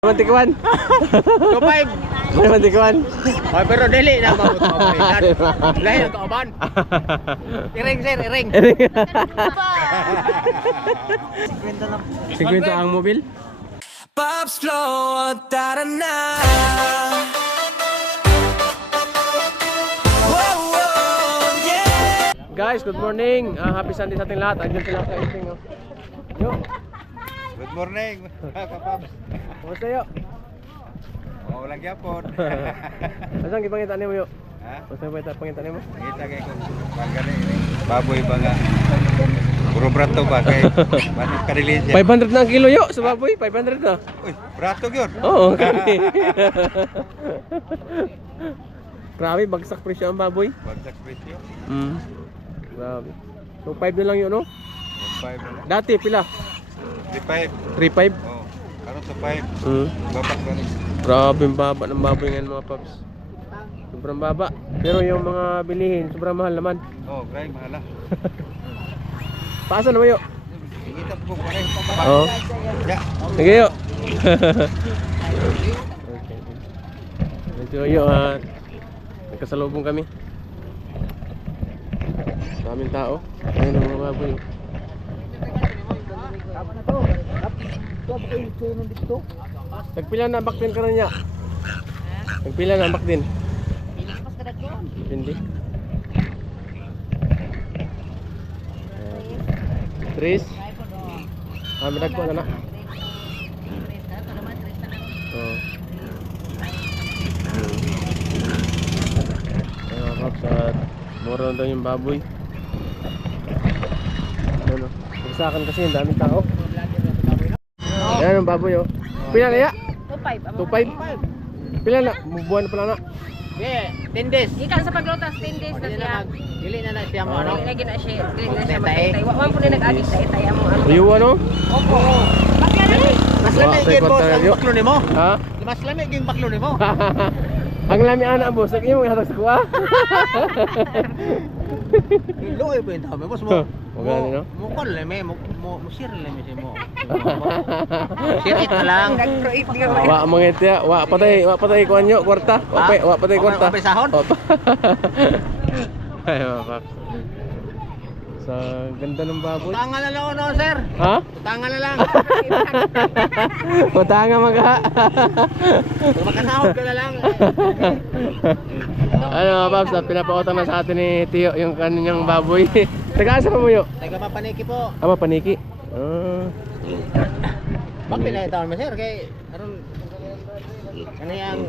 Mantikwan. 2.5. Mantikwan. Oh, pero dili na mabot mo. Lahi ang kauban. Iring sir, iring. 50 ang mobil. Pops flow, da-da-na. Guys, good morning. Happy Sunday sa ating lahat. Andiyan sila sa editing. Yo. Good morning, mga kapabs. Kumusta yo? Oh, walang gyapon. Asang gipangita nimo yo? Ha? Basta pa pangita nimo? Kita kay ko. Pagani baboy ba nga. Puro brato ba kay manit kadili siya. 500 na ang kilo yo sa baboy, 500 na. Uy, brato gyud. Oo, okay. Grabe, bagsak presyo ang baboy. Bagsak presyo. Grabe. So 5 na lang yun, no? 5 na. Dati pila? 3.5. 3.5? Oh, karon sa 5. Babak ba ni? Grabe ang baba ng baboy ngayon mga paps. Sobrang baba. Pero yung mga bilihin, sobrang mahal naman. Oh, grabe mahala. Paasa na ba yun? Kita po pa rin. Oo. Ya. Sige yun. Medyo yun nagkasalubong kami. Daming tao. Ayun ang mga baboy. Nagpila na baktin ka na niya. Nagpila na baktin. Hindi. Tris. Midag ko na na. Oh. Ayun Pops, at mura daw yung baboy. Ano? Pagsakan kasi yung daming tao. Ayan ang baboy oh. Pila na ya? 2.5. 2.5? Pila na? Buwan na pala na. Yeah, 10 days. Ikan sa paglutas 10 days na siya. Dili na siya mo ano. Dili na siya. Dili na siya magtay. Wa man po na nag-agit sa itay amo ano. Iyo ano? Opo. Bakit ano? Mas Wa, lamig say gyud boss kontra ang yun. baklo nimo. Ha? Mas lamig yung baklo nimo. Ang lami ana boss, ang imo hatag sa kuha. Loy pa yung dami boss mo. Magani no? Mo kon leme mo share leme si mo. Share it na lang. Nag-proip di ka ba? Wa mangit ya, wa patay kuan nyo, kwarta. Wa patay kwarta. Wa pa sahod. Ay, mga sa ganda ng baboy. Utangan na lang no sir. Ha? Utangan na lang. Utanga maga. Makasahod ka na lang. Ano mga paps, pinapautang na sa atin ni Tio yung kanyang baboy. Taga-asa pa mo yun? Taga mapaniki po. Ama paniki. Bakit na itaon mo sir kay aron kaniyang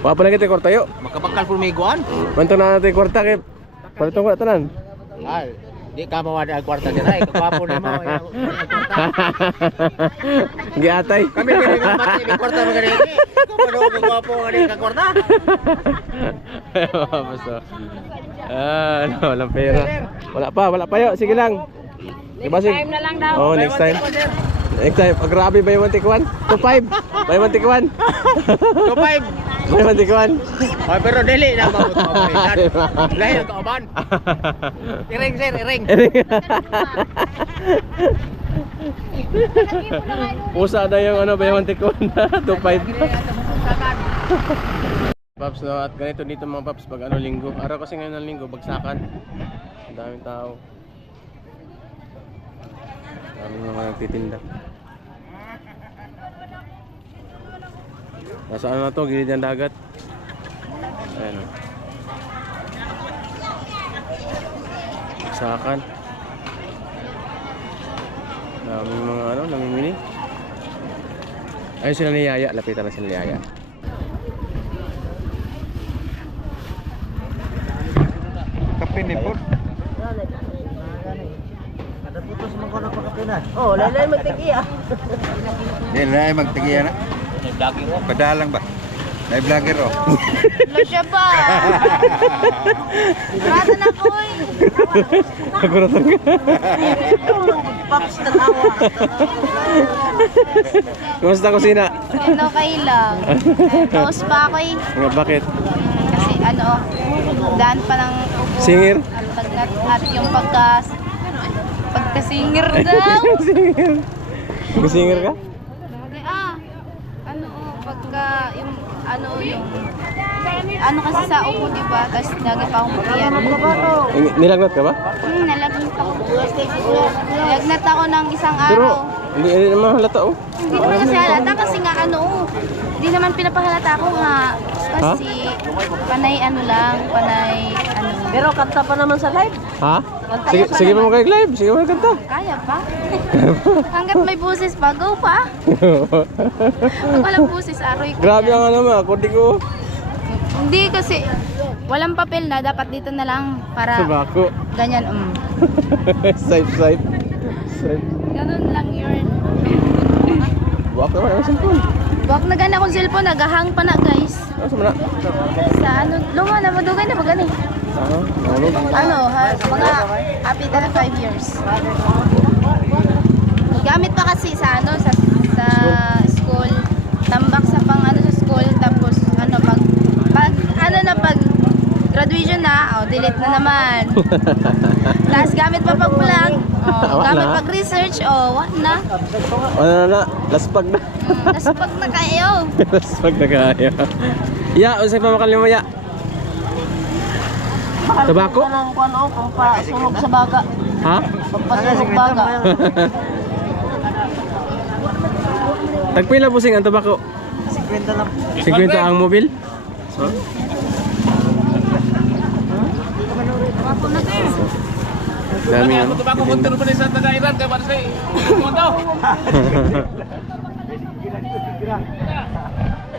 Wa pa na kita kwarta yo. makabakal pumiguan. Mantong na natin kwarta kay palitong ko tanan. Ay, di ka mawada ang kwarta dira, kagwapo nimo. Giatay. Kami kini nga pati ni kwarta mo gani. Ikaw pa daw kagwapo nga ni kwarta. Basta. Ano, walang pera. Wala pa yo. Sige lang. Next time na lang daw. Oh, next time. Next time. Grabe ba yung mantikwan? 2.5. Ba yung mantikwan? 2.5. Ba yung mantikwan? Oh, pero dili na mabot mo. Lahi ang kauban. Iring sir, iring. Pusa na yung ano ba yung mantikwan? 2.5. Paps, no, at ganito dito mga paps pag ano linggo. Araw kasi ngayon ng linggo, bagsakan. Ang daming tao. Daming mga nagtitinda. Nasa ano na to, gilid ng dagat. Ayan o. Bagsakan. Daming mga ano, namimili. Ayun sila ni Yaya, lapitan na sila ni Yaya. Kape ni po. Oh, lalay magtigiya. Di na ay magtigiya na. Padalang ba? Ay vlogger oh. Lo siya ba? Rasa na ko eh. Naguratan ka. Pops na tawa. Kumusta kusina? Ano kay lang. Tapos pa ako eh. Bakit? Kasi ano, daan pa ng Singir? at yung pagkasingir daw. Singir. Singir ka? pagka yung ano kasi sa uko, di ba? Tapos lagi pa akong pagyan. Nilagnat ka ba? Nalagnat ako. Nalagnat ako ng isang Pero araw. hindi naman halata oh. Hindi naman kasi halata kasi nga hindi naman pinapahalata ako nga. Kasi panay panay. Pero kanta pa naman sa live. Ha? Sige mo kay live, sige mo kanta. Kaya pa. Hanggat may busis pa, go pa. Pag walang busis, aroy ko Grabe yan. ang ano mo, kundi ko. Hindi kasi walang papel na, dapat dito na lang para Sabako. ganyan. Swipe. Ganun lang yun. Buwak naman ang cellphone. Wag na gana akong cellphone, nagahang pa na guys. Ano sa mana? Sa luma na, madugay na ba gani? Mga happy na 5 years. Gamit pa kasi sa school. Tambak sa sa school, tapos pag graduation na, delete na naman. Tapos gamit pa pag vlog, gamit pag research, wag na. Ano na, laspag na. Naspag na kayo. Laspag na kaya. Ya, unsay pa makalimo ya? Tabako? Nang kung pasunog sa baga. Ha? Pagpasunog baga. Tagpila pusing ang tabako? 50 lang. 50 ang mobil? So? Dami ano? Tabako punter pa sa tagairan kay para say. Montaw.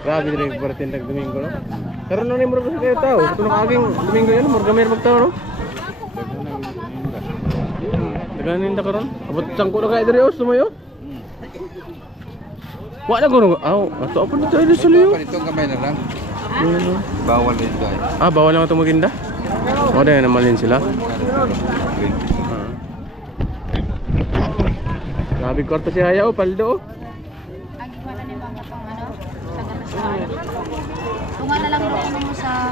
Grabe din yung tag Domingo no? Karon na ni mo sa kayo tao. Ito nang aging Domingo yan, more gamay magtao no? Daganin ta karon. Abot sangko na kay diri sumayo. Wa na guro. Ato apa dito ay suliyo. Itong kamay na lang. Bawal din dahil. Bawal lang ito maginda? O, dahil namalin sila. Grabe kwarto si Haya paldo Agi pa na ni mga pang sa gatasyon. Tunga na lang mo sa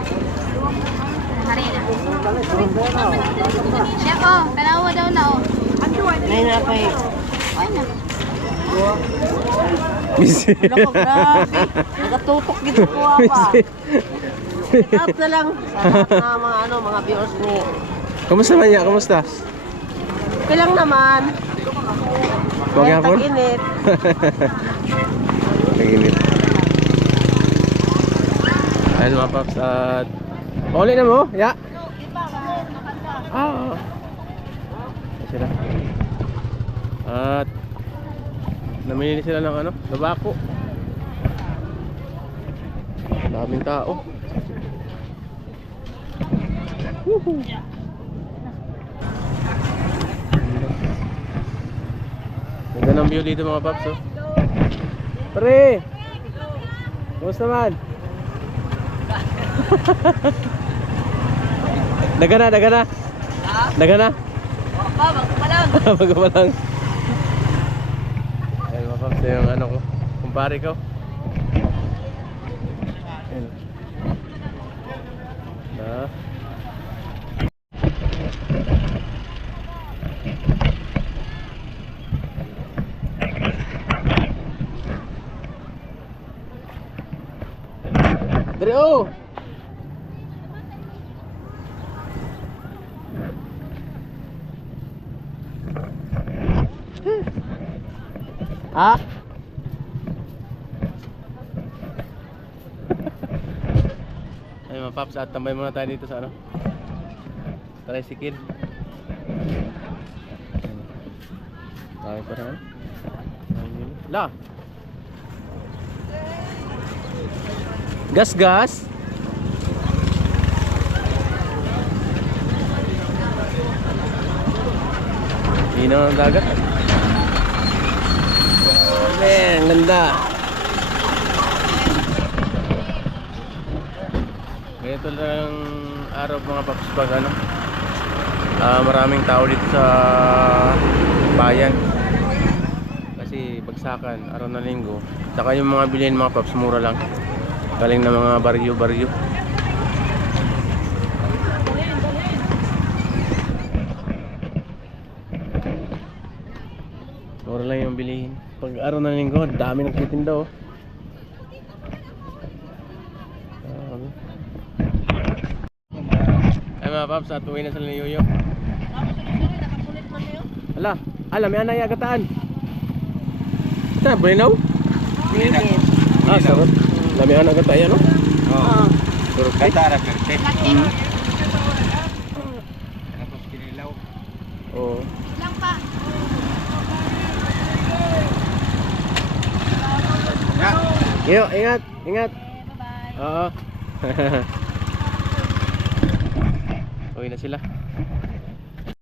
harina. Siya tanawa daw na Ngayon na pa eh. Ay na. Busy. Lako, grabe. Nagatutok dito po apa. Shout out na lang sa lahat na mga viewers ni. Kamusta man ya? Kamusta? Kailang naman. Huwag yan po? Tag-init. Nag-init. Ayun mga paps at... Pauli na mo? Ya? Oo. Sila. At... Namili sila ng tabako. Daming tao. Woohoo! Ganda ng view dito mga paps oh. Pre! Kumusta man? Daga na? Daga na? Bago pa lang. Ayun mga paps, yung ko, kumpare ko. Ayun. Dere oh. Ha? Ay mga paps, at tambay muna tayo dito sa tricycle. Tayo pa rin. La. Gas. Hinaw ng dagat. Man, ganda. Ganito lang araw mga paps pag maraming tao dito sa bayan. Kasi bagsakan, araw na linggo. Saka yung mga bilhin mga paps mura lang. Galing na mga baryo. Mura lang yung bilihin. Pag araw ng linggo, dami nagtitinda oh. Grabe. Ay mga paps, at uwi na sila ni Yoyo. Nakapulit man niyo. Ala, may anay agataan. Ito, Bulinaw? Yes. Ah, sarap. Lami anak agatan, no? Oo. Sarap. Kata na perfect. Laki. Tapos kinilaw. Oo. Lang pa. Ya. Yo, ingat. Bye-bye. Oo. Uwi na sila.